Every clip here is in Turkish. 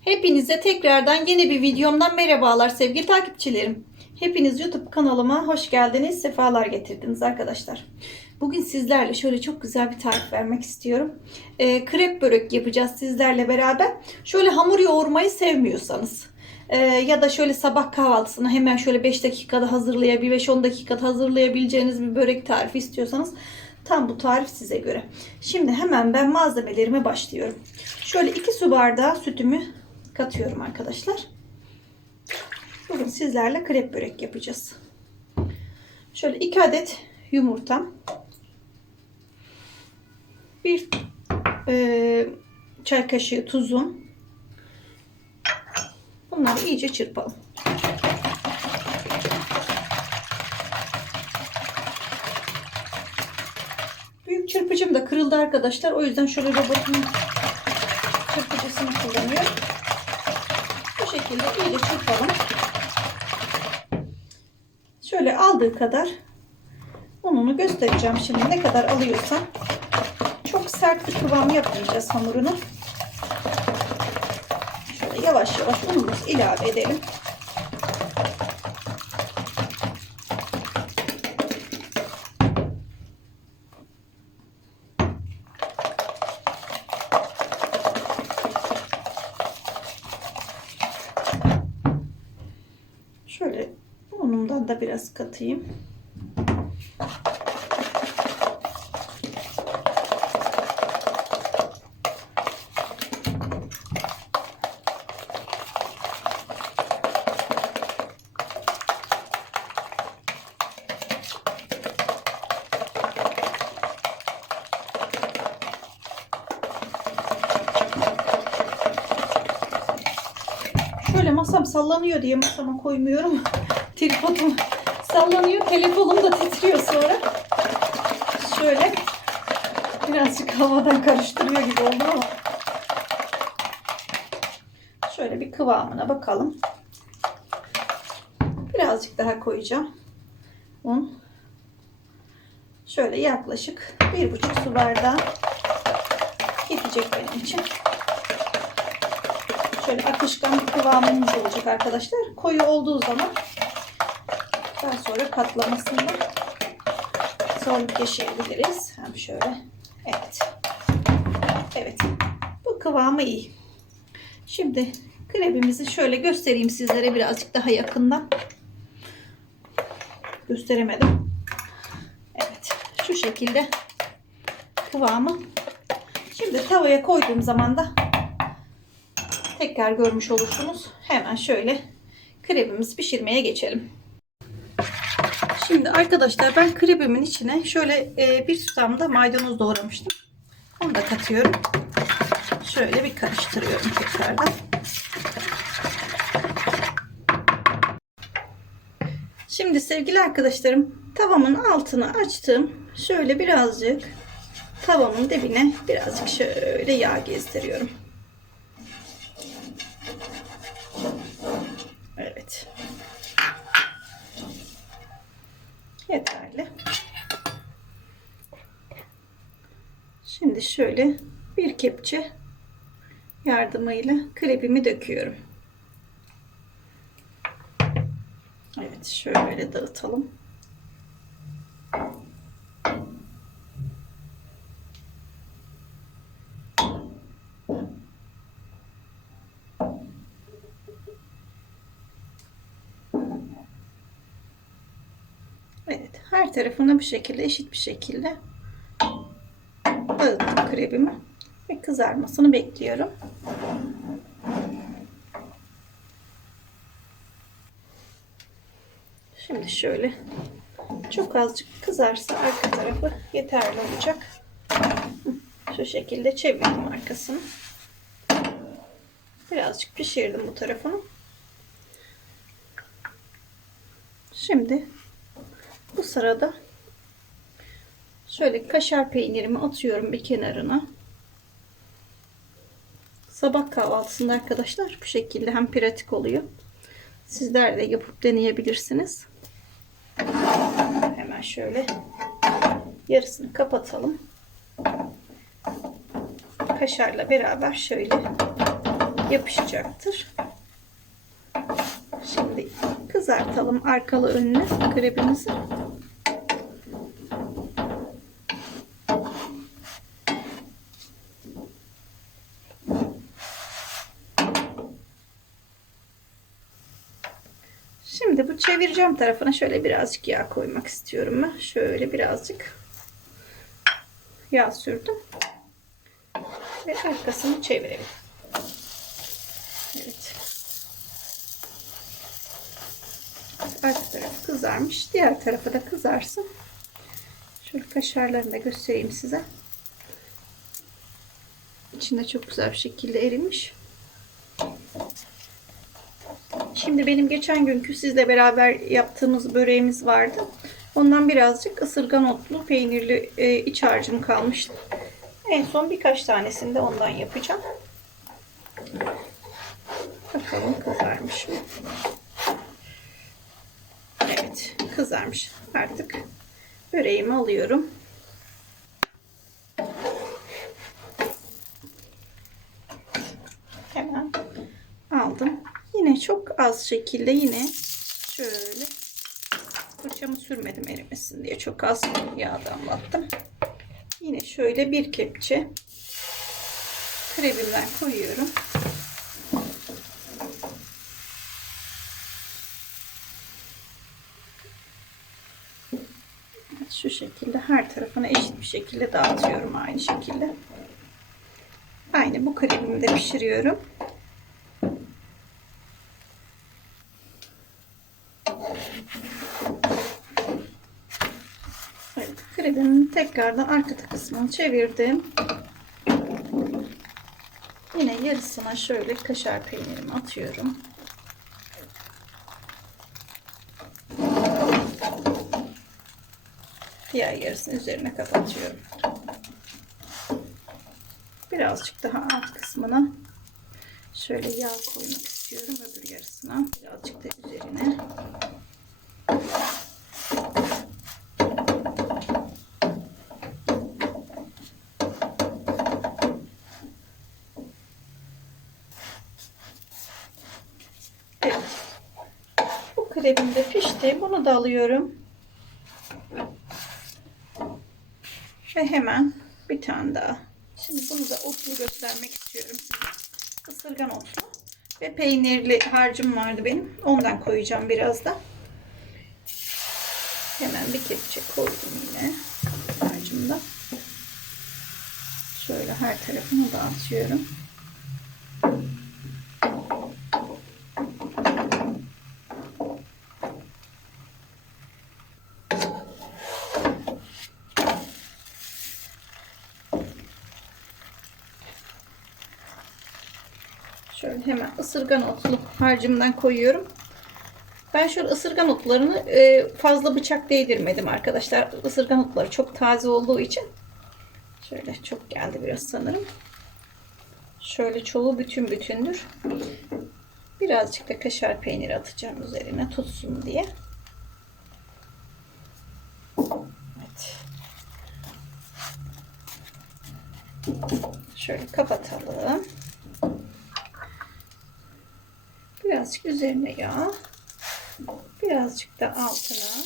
Hepinize tekrardan yeni bir videomdan merhabalar sevgili takipçilerim. Hepiniz YouTube kanalıma hoş geldiniz, sefalar getirdiniz arkadaşlar. Bugün sizlerle şöyle çok güzel bir tarif vermek istiyorum. Ee, krep börek yapacağız sizlerle beraber. Şöyle hamur yoğurmayı sevmiyorsanız e, ya da şöyle sabah kahvaltısını hemen şöyle 5 dakikada hazırlayabil 5-10 dakikada hazırlayabileceğiniz bir börek tarifi istiyorsanız tam bu tarif size göre. Şimdi hemen ben malzemelerime başlıyorum. Şöyle 2 su bardağı sütümü katıyorum arkadaşlar. Bugün sizlerle krep börek yapacağız. Şöyle 2 adet yumurtam. Bir e, çay kaşığı tuzum. Bunları iyice çırpalım. Büyük çırpıcım da kırıldı arkadaşlar. O yüzden şöyle robotumun şekilde iyice çırpalım. Şöyle aldığı kadar ununu göstereceğim şimdi ne kadar alıyorsam. Çok sert bir kıvam yapmayacağız hamurunu. Şöyle yavaş yavaş unumuzu ilave edelim. Şöyle unumdan da biraz katayım. Masam sallanıyor diye masama koymuyorum. Tripodum sallanıyor. Telefonum da titriyor sonra. Şöyle birazcık havadan karıştırıyor gibi oldu ama. Şöyle bir kıvamına bakalım. Birazcık daha koyacağım. Un. Şöyle yaklaşık bir buçuk su bardağı yetecek benim için. Şöyle akışkan bir kıvamımız olacak arkadaşlar. Koyu olduğu zaman daha sonra katlamasında zorluk yaşayabiliriz. Hem şöyle. Evet. Evet. Bu kıvamı iyi. Şimdi krebimizi şöyle göstereyim sizlere birazcık daha yakından. Gösteremedim. Evet. Şu şekilde kıvamı. Şimdi tavaya koyduğum zaman da tekrar görmüş olursunuz. Hemen şöyle krebimizi pişirmeye geçelim. Şimdi arkadaşlar ben krebimin içine şöyle e, bir tutam da maydanoz doğramıştım. Onu da katıyorum. Şöyle bir karıştırıyorum tekrardan. Şimdi sevgili arkadaşlarım tavamın altını açtım. Şöyle birazcık tavamın dibine birazcık şöyle yağ gezdiriyorum. Evet. Yeterli. Şimdi şöyle bir kepçe yardımıyla krebimi döküyorum. Evet şöyle dağıtalım. Evet, her tarafına bu şekilde eşit bir şekilde dağıttım krebimi ve kızarmasını bekliyorum. Şimdi şöyle çok azıcık kızarsa arka tarafı yeterli olacak. Şu şekilde çevirdim arkasını. Birazcık pişirdim bu tarafını. Şimdi bu sırada şöyle kaşar peynirimi atıyorum bir kenarına. Sabah kahvaltısında arkadaşlar bu şekilde hem pratik oluyor. Sizler de yapıp deneyebilirsiniz. Hemen şöyle yarısını kapatalım. Kaşarla beraber şöyle yapışacaktır. Şimdi kızartalım arkalı önlü krebimizi. Şimdi bu çevireceğim tarafına şöyle birazcık yağ koymak istiyorum ben. Şöyle birazcık yağ sürdüm. Ve arkasını çevirelim. Evet. Arka tarafı kızarmış. Diğer tarafı da kızarsın. Şöyle kaşarlarını da göstereyim size. İçinde çok güzel bir şekilde erimiş. Şimdi benim geçen günkü sizle beraber yaptığımız böreğimiz vardı. Ondan birazcık ısırgan otlu peynirli e, iç harcım kalmıştı. En son birkaç tanesini de ondan yapacağım. Bakalım kızarmış mı? Evet kızarmış. Artık böreğimi alıyorum. Hemen aldım. Çok az şekilde yine şöyle fırçamı sürmedim erimesin diye çok az yağ damlattım. Yine şöyle bir kepçe krebimden koyuyorum. Şu şekilde her tarafına eşit bir şekilde dağıtıyorum aynı şekilde. Aynı bu krebimi de pişiriyorum. Evet, krebimin tekrardan arka kısmını çevirdim. Yine yarısına şöyle kaşar peynirimi atıyorum. Diğer yarısını üzerine kapatıyorum. Birazcık daha alt kısmına şöyle yağ koymak istiyorum öbür yarısına. Birazcık da üzerine. Bu krebim de pişti. Bunu da alıyorum. Ve hemen bir tane daha. Şimdi bunu da otlu göstermek istiyorum size. Isırgan otlu. Ve peynirli harcım vardı benim. Ondan koyacağım biraz da. Hemen bir kepçe koydum yine. Harcımda. Şöyle her tarafını dağıtıyorum. Şöyle hemen ısırgan otlu harcımdan koyuyorum. Ben şöyle ısırgan otlarını e, fazla bıçak değdirmedim arkadaşlar. Isırgan otları çok taze olduğu için. Şöyle çok geldi biraz sanırım. Şöyle çoğu bütün bütündür. Birazcık da kaşar peyniri atacağım üzerine tutsun diye. Evet. Şöyle kapatalım. Birazcık üzerine yağ. Birazcık da altına.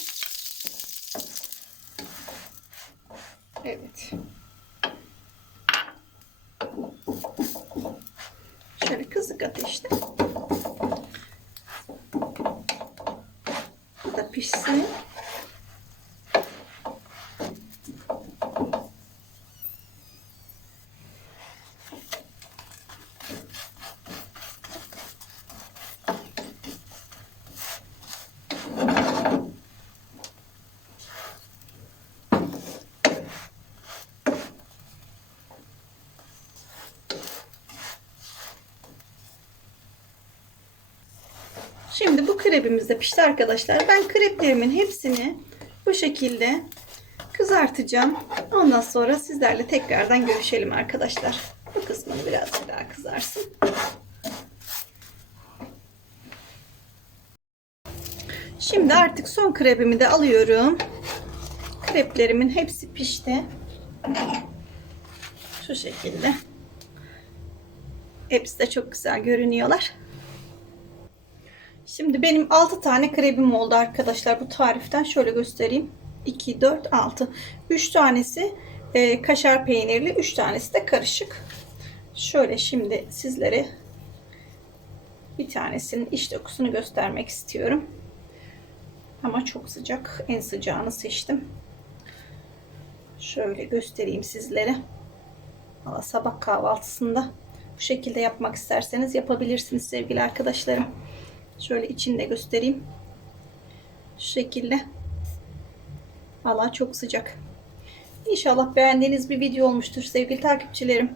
Evet. Şöyle kızık ateşte. Bu da pişsin. Şimdi bu krebimiz de pişti arkadaşlar. Ben kreplerimin hepsini bu şekilde kızartacağım. Ondan sonra sizlerle tekrardan görüşelim arkadaşlar. Bu kısmını birazcık daha kızarsın. Şimdi artık son krebimi de alıyorum. Kreplerimin hepsi pişti. Şu şekilde. Hepsi de çok güzel görünüyorlar. Şimdi benim 6 tane krebim oldu arkadaşlar bu tariften. Şöyle göstereyim. 2, 4, 6. 3 tanesi e, kaşar peynirli, 3 tanesi de karışık. Şöyle şimdi sizlere bir tanesinin iç dokusunu göstermek istiyorum. Ama çok sıcak. En sıcağını seçtim. Şöyle göstereyim sizlere. Valla sabah kahvaltısında bu şekilde yapmak isterseniz yapabilirsiniz sevgili arkadaşlarım. Şöyle içinde göstereyim. Şu şekilde. Valla çok sıcak. İnşallah beğendiğiniz bir video olmuştur sevgili takipçilerim.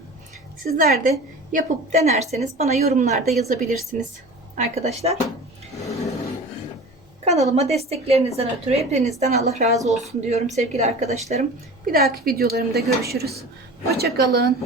Sizler de yapıp denerseniz bana yorumlarda yazabilirsiniz arkadaşlar. Kanalıma desteklerinizden ötürü hepinizden Allah razı olsun diyorum sevgili arkadaşlarım. Bir dahaki videolarımda görüşürüz. Hoşçakalın.